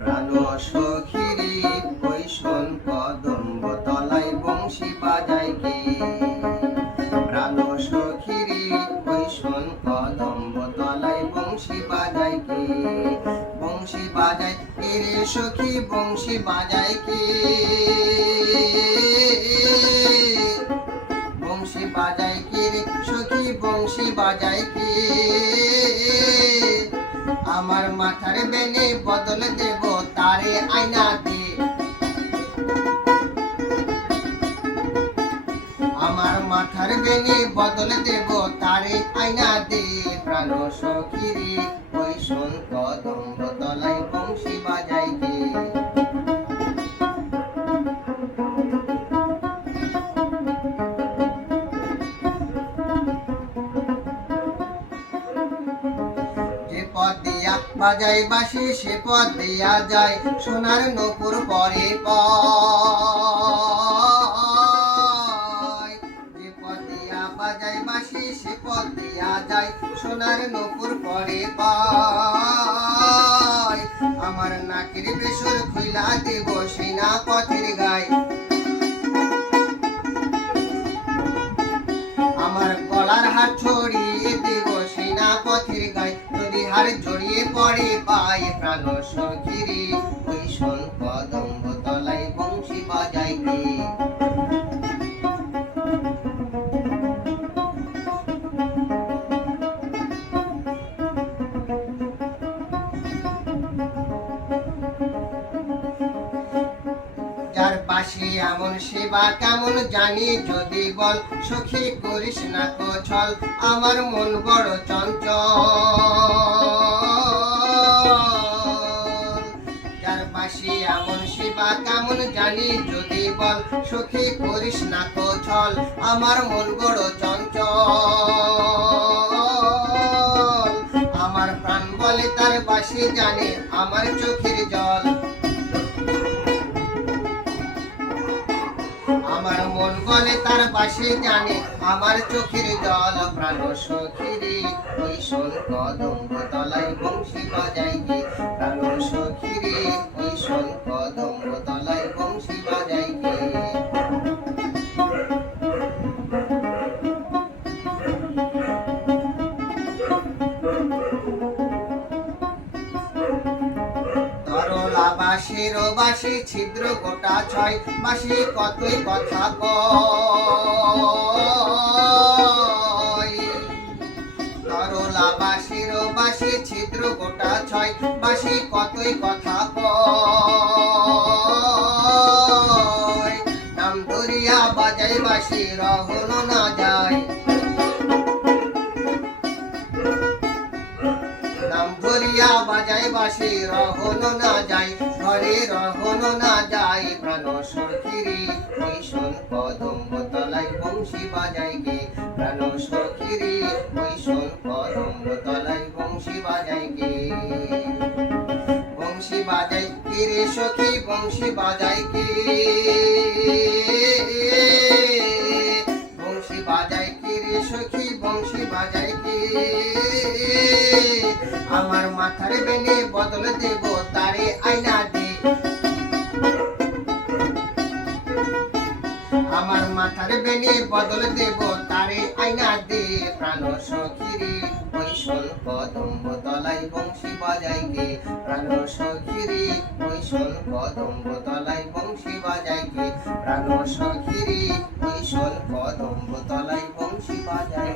প্রাণ সখিরে ওই শোন কদম্ব তলায় বংশী বাজায় কে? প্রাণ সখিরে ওই শোন কদম্ব তলায় বংশী বাজায় কে? বংশী বাজায় কে রে সখী, বংশী বাজায় কে? বংশী বাজায় কে রে সখী, বংশী বাজায় কে? আমার মাথার বেনে বদল দেব তারে আয়না দে। আমার মাথার বেনে বদল দেব তারে আয়না দে। প্রাণ সখিরে ওই শোন কদম্ব তলায় বংশী বাজায় কে? পথ দিয়া বাজাই বাঁশি সে পথ দিয়া যায় সোনার নূপুর পরে পায়। যে পথ দিয়া বাজাই বাঁশি সে পথ দিয়া যায় সোনার নূপুর পরে পায়। আমার নাকের বেসর খুইলা দেব সেই না পথের গায়। আমার গলার হাত ছড়িয়ে দেব সেই না পথের গায়। যদি হার জড়িয়ে পড়ে পায় প্রাণ সখিরে ওই শোন কদম্ব তলায় বংশী বাজায় কে? যার পাশে এমন সেবা কেমন জানি যদি বল, সখী করিস না কছল আমার মন বড় চঞ্চল। যার পাশে এমন সেবা কেমন জানি যদি বল, সখী করিস না কছল আমার মন বড় চঞ্চল। আমার প্রাণ বলে তার পাশে জানে আমার চোখের জল। আমার মন বলে তার পাশে জানে আমার চোখের জল। প্রাণ সখিরে ওই শোন কদম্ব তলায় বংশী বাজায় কে? প্রাণ সখিরে ওই শোন কদম্ব তলায় বংশী বাজায় কে? বাঁশির বাঁশি ছিদ্র গোটা ছয়, বাঁশি কতই কথা কয়। তরলা বাঁশির বাঁশি ছিদ্র গোটা ছয়, বাঁশি কতই কথা কয়। নাম ধরিয়া বাজাই বাঁশি রহন না যায়। নাম ধরিয়া বাজাই বাঁশি রহন না যায়, ঘরে রহন না যায়। প্রাণ সখিরে ওই শোন কদম্ব তলায় বংশী বাজায় কে? প্রাণ সখিরে ওই শোন কদম্ব তলায় বংশী বাজায় কে? বংশী বাজায় কে রে সখী, বংশী বাজায় কে? বংশী বাজায় কে রে সখী, বংশী বাজায় কে? আমার মাথার বেনে বদল দেব তারে আয়না দে। আমার মাথার বেনে বদল দেব তারে আয়না দে। প্রাণ সখিরে ওই শোন কদম্ব তলায় বংশী বাজায় কে? প্রাণ সখিরে ওই শোন কদম্ব তলায় বংশী বাজায় কে? প্রাণ সখিরে ওই শোন কদম্ব তলায় বংশী বাজায়।